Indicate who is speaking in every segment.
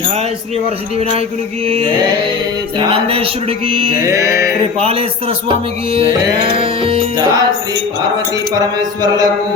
Speaker 1: జయ శ్రీ వరసిద్ధి వినాయకుడికి శ్రీ నందేశ్వరుడికి శ్రీ పాలేశ్వర స్వామికి
Speaker 2: శ్రీ పార్వతీ పరమేశ్వరులకు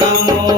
Speaker 2: namo